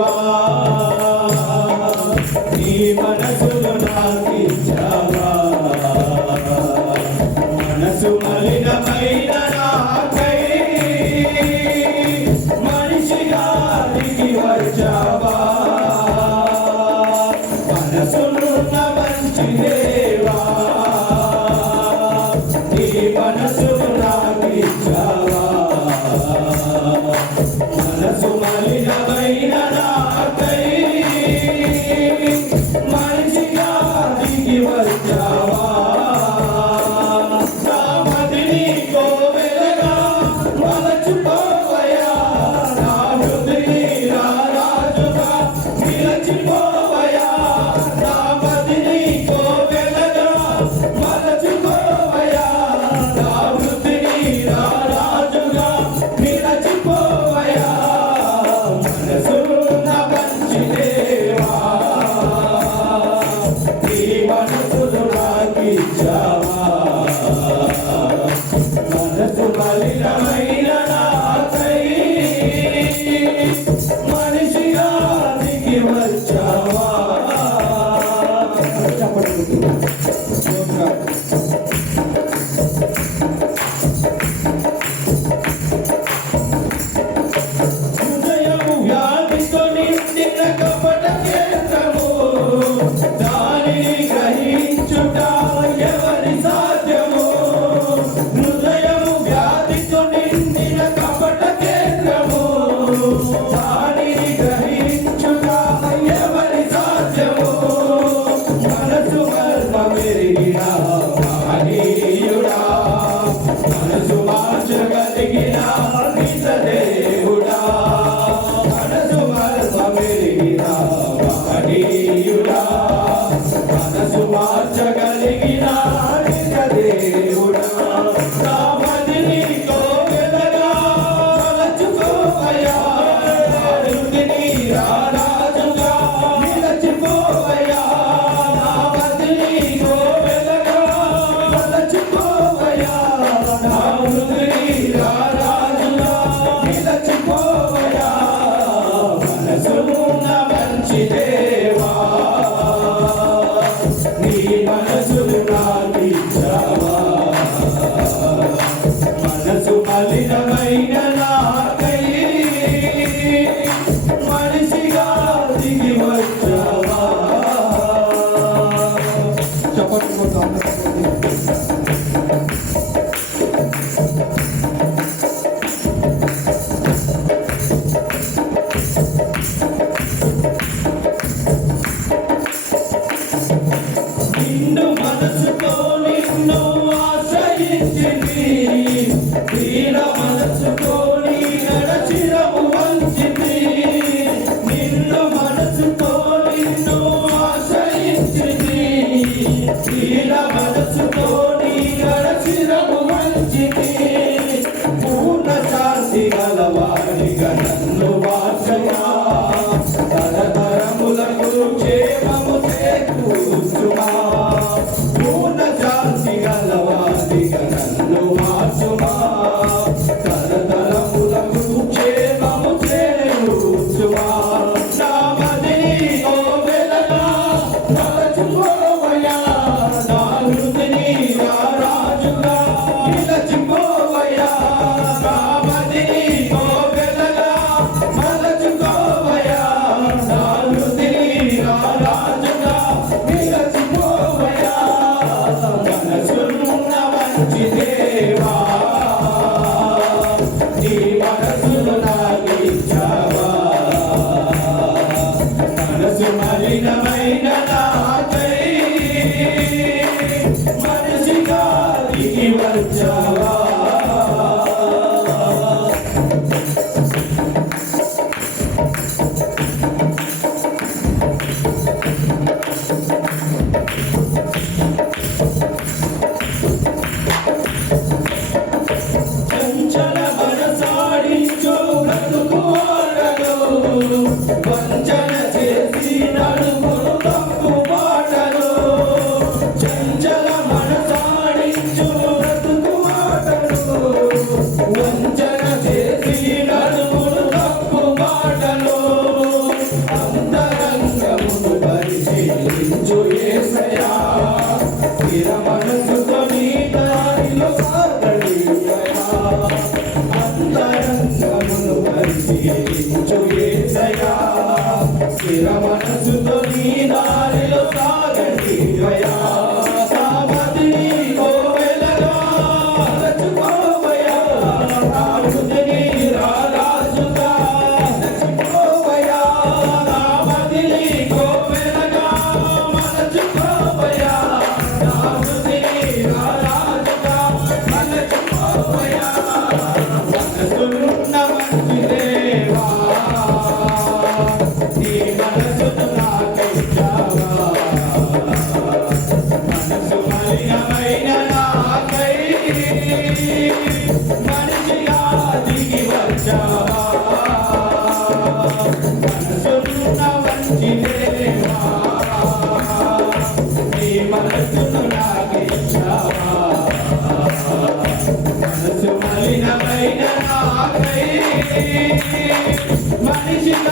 దేవా నీ మనసును నాకిచ్చావా మనసు మలినమైన నాకై మనిషిగా దిగి వచ్చావా మనసులున్న మంచి దేవా నీ మనసును నాకిచ్చావా మనసు మలినమైన నాకై మనిషిగా దిగి వచ్చావా నా మదిని కోవెలగా మలచుకోవయా నా హృదయని రారాజుగా నిలచిపోవయా నా మదిని కోవెలగా మలచుకోవయా నా హృదయని రారాజుగా నిలచిపోవయా మనసున్న మంచి దేవా నీ మనసును నాకిచ్చావా మనసు మలినమైన నాకై మనిషిగా దిగి వచ్చావా హృదయము వ్యాధితో నిండిన కపట కేంద్రము దానిని గ్రహించుట ఎవరి సాధ్యము హృదయము వ్యాధితో నిండిన కపట కేంద్రము దానిని గ్రహించుట ఎవరి సాధ్యము మనసు మర్మమెరిగిన మహనీయుడా మనసు మార్చగలిగిన నిజదేవుడా మనసు మర్మమెరిగిన మహనీయుడా మనసు మార్చగలిగిన నిజదేవుడా నా మదిని కోవెలగా మలచుకోవయా నా హృదయని రారాజుగా నిలచిపోవయా నా మదిని కోవెలగా మలచుకోవయా నా హృదయని రారాజుగా నిలచిపోవయా మనసున్న మంచి దేవా నీ మనసును నాకిచ్చావా మనసు మలినమైన నాకై మనిషిగా దిగి వచ్చావా నిన్ను మనసుతో నిన్ను ఆశ్రయించింది వీర మనసుతో నీ నడచిరము వంచింది నిన్ను మనసుతో నిన్ను ఆశ్రయించింది వీర మనసుతో నీ నడచిరము వంచింది పూర్ణ శాంతి గలవాడిగా నన్ను వాసయా తరతరములకు క్షేమము చేకూర్చుమా పూర్ణ శాంతి గలవాడిగా నన్ను మార్చుమా తరతరములకు క్షేమము చేకూర్చుమా నా మదిని కోవెలగా మలచుకోవయా నా హృదయని రారాజుగా నిలచిపోవయా నా మదిని కోవెలగా మలచుకోవయా నా హృదయని రారాజుగా నిలచిపోవయా మనసున్న మంచి దేవా నీ మనసును నాకిచ్చావా మనసు మలినమైన నాకై మనిషిగా దిగి వచ్చావా చంచల మనసాడించు బ్రతుకు ఆటలు వంచన చేసి నడుమును తప్పు బాటలు చంచల మనసాడించు బ్రతుకు ఆటలు వంచన చేసి నడుమును తప్పు బాటలు యేసయ్యా స్థిర మనసుతో నీ దారిలో సాగండి అయ్యా సామతిని కోవెలగా మలచుకోవయ్యా నా హృదయని రారాజుగా మలచుకోవయ్యా నా మదిని కోవెలగా మలచుకోవయ్యా నా హృదయని రారాజుగా మలచుకోవయ్యా మనసున్న మంచి దేవా నీ మనసును నాకిచ్చావా మనసు మలినమైన నాకై మనిషిగా దిగి వచ్చావా మనసున్న మంచి దేవా నీ మనసును నాకిచ్చావా మనసు మలినమైన నాకై మనిషిగా